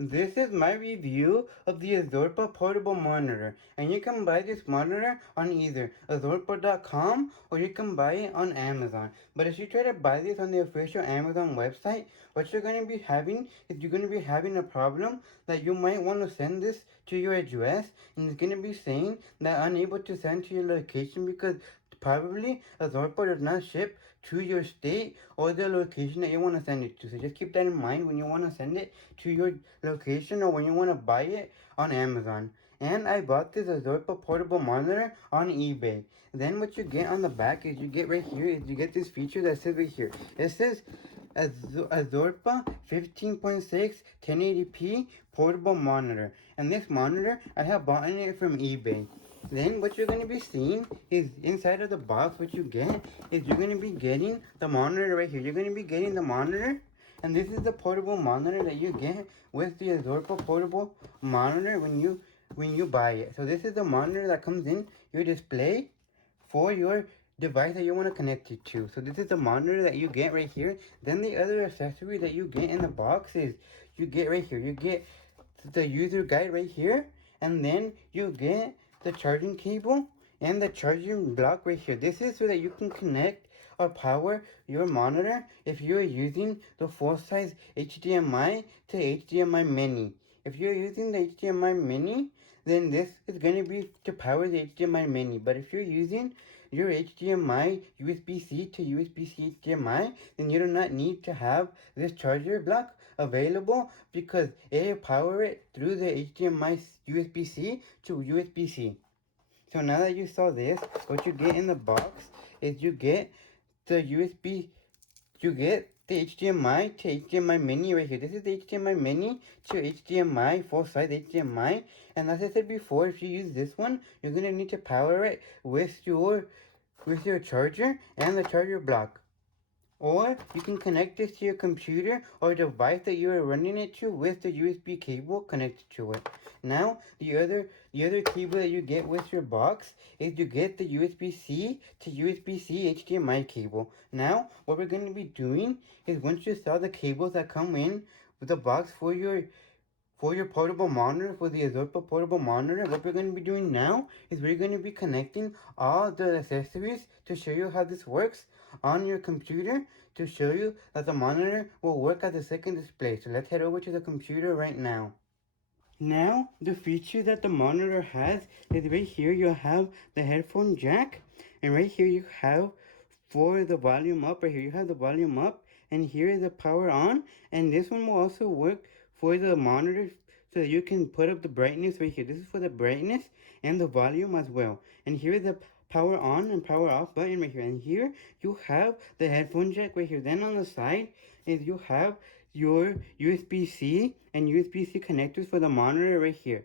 This is my review of the ARZOPA Portable Monitor, and you can buy this monitor on either ARZOPA.com or you can buy it on Amazon. But if you try to buy this on the official Amazon website, what you're going to be having is you're going to be having a problem that you might want to send this to your address, and it's going to be saying that unable to send to your location because probably ARZOPA does not ship to your state or the location that you want to send it to. So just keep that in mind when you want to send it to your location or when you want to buy it on Amazon. And I bought this ARZOPA portable monitor on eBay. Then what you get on the back is you get right here is you get this feature that says right here. It says ARZOPA 15.6 1080p portable monitor. And this monitor I have bought it from eBay. Then what you're going to be seeing is inside of the box what you get is you're going to be getting the monitor right here. You're going to be getting the monitor, and this is the portable monitor that you get with the ARZOPA portable monitor when you buy it. So this is the monitor that comes in your display for your device that you want to connect it to. So this is the monitor that you get right here. Then the other accessory that you get in the box is you get right here. You get the user guide right here, and then you get the charging cable and the charging block right here. This is so that you can connect or power your monitor if you're using the full size HDMI to HDMI mini. If you're using the HDMI mini, then this is going to be to power the HDMI mini. But if you're using your HDMI USB-C to USB-C HDMI, then you do not need to have this charger block available because it will power it through the HDMI USB-C to USB-C. So now that you saw this, what you get in the box is you get the USB, you get the HDMI to HDMI mini right here. This is the HDMI mini to HDMI, full size HDMI. And as I said before, if you use this one, you're going to need to power it with your charger and the charger block. Or you can connect this to your computer or device that you are running it to with the USB cable connected to it. Now, the other cable that you get with your box is you get the USB-C to USB-C HDMI cable. Now, what we're going to be doing is once you saw the cables that come in with the box for your portable monitor, for the ARZOPA portable monitor, what we're going to be doing now is we're going to be connecting all the accessories to show you how this works on your computer to show you that the monitor will work as a second display. So let's head over to the computer right now. Now, the feature that the monitor has is right here you have the headphone jack, and right here you have for the volume up, right here you have the volume up, and here is the power on, and this one will also work for the monitor so that you can put up the brightness right here. This is for the brightness and the volume as well. And here is the power on and power off button right here. And here you have the headphone jack right here. Then on the side is you have your USB-C and USB-C connectors for the monitor right here.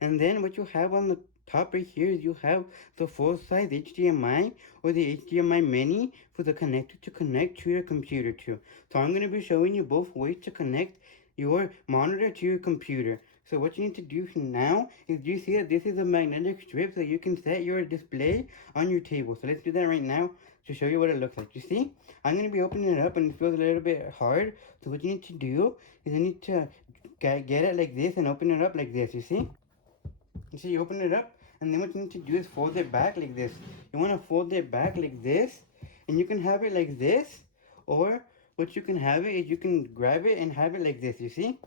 And then what you have on the top right here is you have the full size HDMI or the HDMI mini for the connector to connect to your computer to. So I'm going to be showing you both ways to connect your monitor to your computer. So what you need to do now is you see that this is a magnetic strip so you can set your display on your table. So let's do that right now to show you what it looks like. You see, I'm going to be opening it up and it feels a little bit hard. So what you need to do is you need to get it like this and open it up like this. You see? You see, you open it up and then what you need to do is fold it back like this. You want to fold it back like this, and you can have it like this, or what you can have it is you can grab it and have it like this, you see?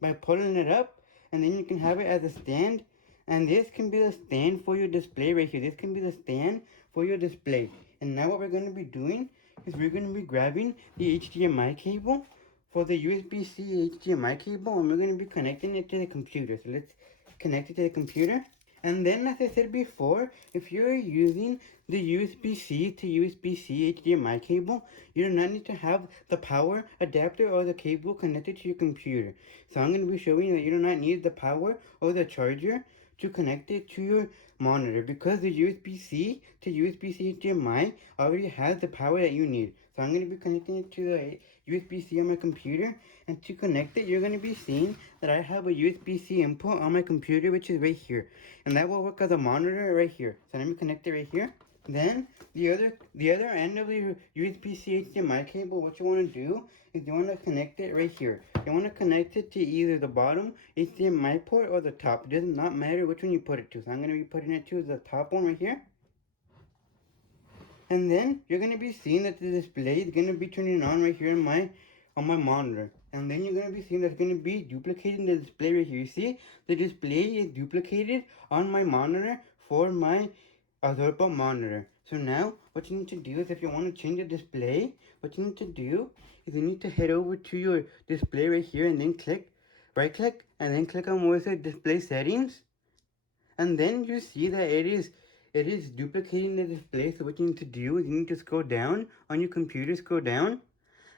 By pulling it up, and then you can have it as a stand, and this can be the stand for your display right here. This can be the stand for your display. And now what we're going to be doing is we're going to be grabbing the HDMI cable for the USB-C HDMI cable, and we're going to be connecting it to the computer. So let's connect it to the computer. And then, as I said before, if you're using the USB-C to USB-C HDMI cable, you do not need to have the power adapter or the cable connected to your computer. So I'm going to be showing you that you do not need the power or the charger to connect it to your monitor because the USB-C to USB-C HDMI already has the power that you need. So I'm going to be connecting it to the USB-C on my computer, and to connect it you're going to be seeing that I have a USB-C input on my computer, which is right here, and that will work as a monitor right here. So let me connect it right here. Then the other end of the USB-C HDMI cable, what you want to do is you want to connect it right here. You want to connect it to either the bottom HDMI port or the top. It does not matter which one you put it to. So I'm going to be putting it to the top one right here. And then you're going to be seeing that the display is going to be turning on right here on my monitor. And then you're going to be seeing that's going to be duplicating the display right here. You see, the display is duplicated on my monitor for my ARZOPA monitor. So now what you need to do is if you want to change the display, what you need to do is you need to head over to your display right here and then right click and then click on where it says display settings. And then you see that it is duplicating the display. So what you need to do is you need to scroll down on your computer, scroll down,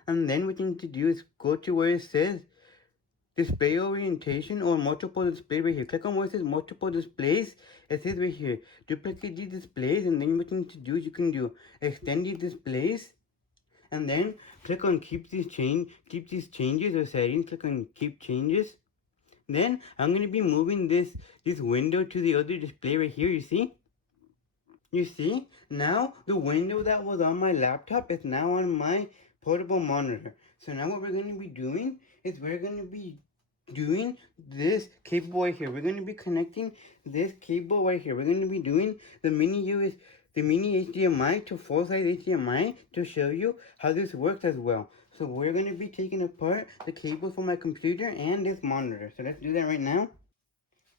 and then what you need to do is go to where it says display orientation or multiple display right here. Click on where it says multiple displays. It says right here duplicate these displays, and then what you need to do is you can do extend these displays, and then click on keep these changes or settings. Click on keep changes. Then I'm going to be moving this window to the other display right here. You see, now the window that was on my laptop is now on my portable monitor. So now what we're going to be doing is we're going to be doing this cable right here. We're going to be connecting this cable right here. We're going to be doing the mini HDMI to full size HDMI to show you how this works as well. So we're going to be taking apart the cables for my computer and this monitor. So let's do that right now.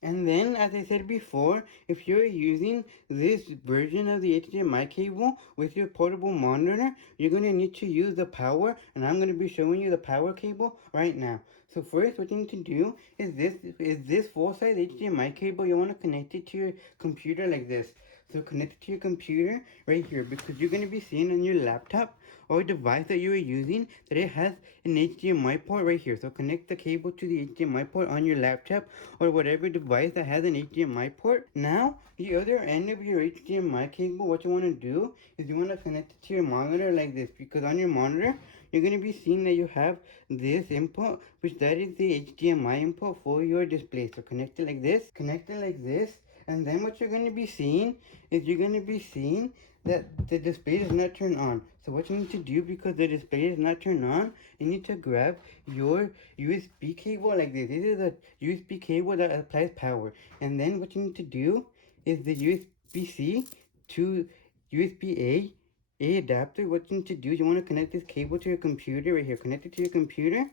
And then, as I said before, if you're using this version of the HDMI cable with your portable monitor, you're going to need to use the power, and I'm going to be showing you the power cable right now. So first, what you need to do is this full-size HDMI cable. You want to connect it to your computer like this. So connect it to your computer right here, because you're going to be seeing on your laptop or device that you are using that it has an HDMI port right here. So connect the cable to the HDMI port on your laptop or whatever device that has an HDMI port. Now, the other end of your HDMI cable, what you want to do is you want to connect it to your monitor like this, because on your monitor, you're going to be seeing that you have this input, which that is the HDMI input for your display. So connect it like this, and then what you're going to be seeing is you're going to be seeing that the display is not turned on. So what you need to do, because the display is not turned on, you need to grab your USB cable like this. This is a USB cable that applies power. And then what you need to do is the USB-C to USB-A adapter. What you need to do is you want to connect this cable to your computer right here. Connect it to your computer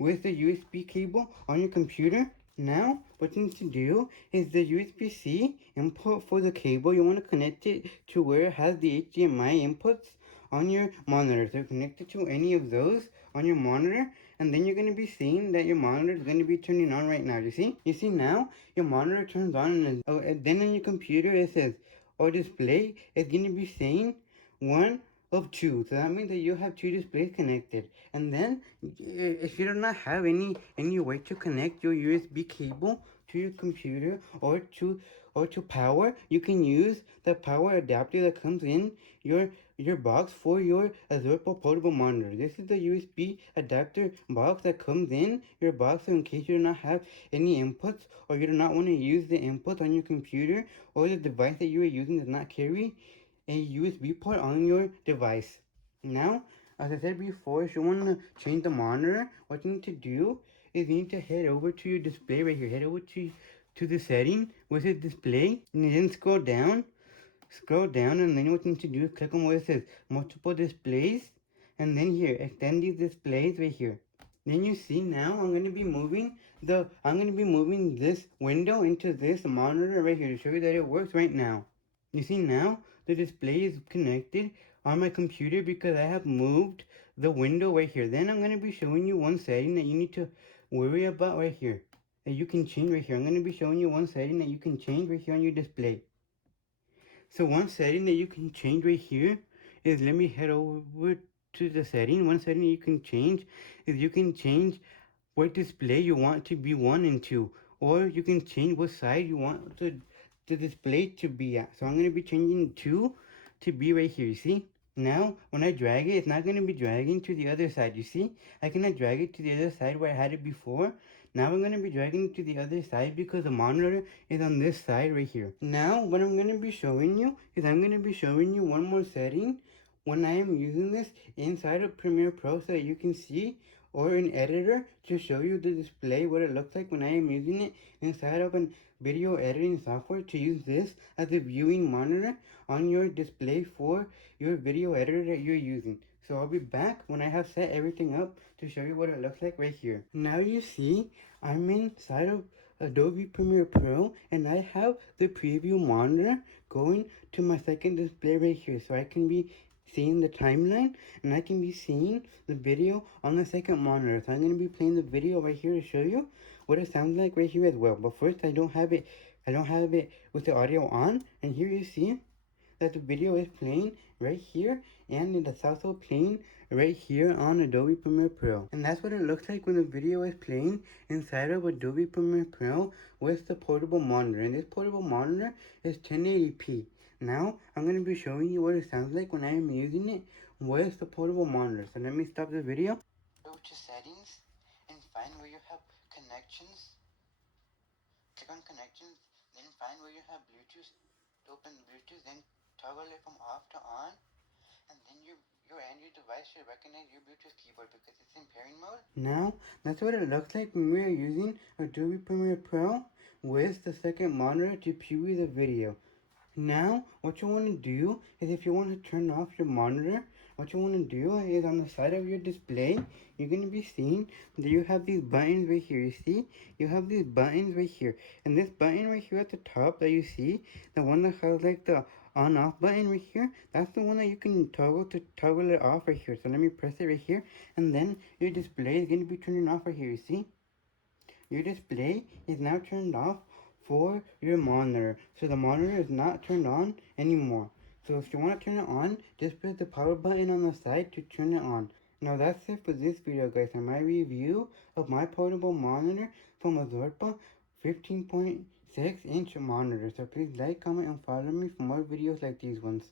with the USB cable on your computer. Now, what you need to do is the USB-C input for the cable, you want to connect it to where it has the HDMI inputs on your monitor. So connect it to any of those on your monitor, and then you're going to be seeing that your monitor is going to be turning on right now. You see now your monitor turns on, and then on your computer it says, or display, it's going to be saying 1 of 2. So that means that you have 2 displays connected. And then if you do not have any way to connect your USB cable to your computer or to power, you can use the power adapter that comes in your box for your ARZOPA portable monitor. This is the USB adapter box that comes in your box. So in case you do not have any inputs, or you do not want to use the inputs on your computer, or the device that you are using does not carry a USB port on your device. Now, as I said before, if you want to change the monitor, what you need to do is you need to head over to your display right here. Head over to the setting with the display, and then scroll down, and then what you need to do is click on where it says multiple displays, and then here, extend these displays right here. Then you see now I'm going to be moving this window into this monitor right here to show you that it works right now. You see now the display is connected on my computer because I have moved the window right here. Then I'm going to be showing you one setting that you need to worry about right here, that you can change right here. I'm going to be showing you one setting that you can change right here on your display. So one setting that you can change right here is, let me head over to the setting. One setting you can change is you can change what display you want to be 1 and 2, or you can change what side you want the display to be at. So I'm going to be changing 2 to be right here. You see, now when I drag it, it's not going to be dragging to the other side. You see, I cannot drag it to the other side where I had it before. Now I'm going to be dragging it to the other side because the monitor is on this side right here. Now what I'm going to be showing you is I'm going to be showing you one more setting when I am using this inside of Premiere Pro so that you can see, or an editor to show you the display, what it looks like when I am using it inside of a video editing software, to use this as a viewing monitor on your display for your video editor that you're using. So I'll be back when I have set everything up to show you what it looks like right here. Now you see I'm inside of Adobe Premiere Pro and I have the preview monitor going to my second display right here, so I can be seeing the timeline and I can be seeing the video on the second monitor. So I'm going to be playing the video right here to show you what it sounds like right here as well. But first I don't have it with the audio on, and here you see that the video is playing right here, and it's also playing right here on Adobe Premiere Pro. And that's what it looks like when the video is playing inside of Adobe Premiere Pro with the portable monitor. And this portable monitor is 1080p. Now I'm going to be showing you what it sounds like when I am using it with the portable monitor. So let me stop the video. Go to settings and find where you have connections. Click on connections, then find where you have Bluetooth. Open Bluetooth, then toggle it from off to on, and then your Android device should recognize your Bluetooth keyboard because it's in pairing mode. Now, that's what it looks like when we are using Adobe Premiere Pro with the second monitor to preview the video. Now, what you want to do is, if you want to turn off your monitor, what you want to do is on the side of your display, you're going to be seeing that you have these buttons right here. You see, you have these buttons right here. And this button right here at the top that you see, the one that has like the on off button right here, that's the one that you can toggle it off right here. So let me press it right here, and then your display is going to be turning off right here. You see? Your display is now turned off for your monitor. So the monitor is not turned on anymore. So if you want to turn it on, just press the power button on the side to turn it on. Now that's it for this video, guys, on my review of my portable monitor from ARZOPA 15.6-inch monitor. So please like, comment, and follow me for more videos like these ones.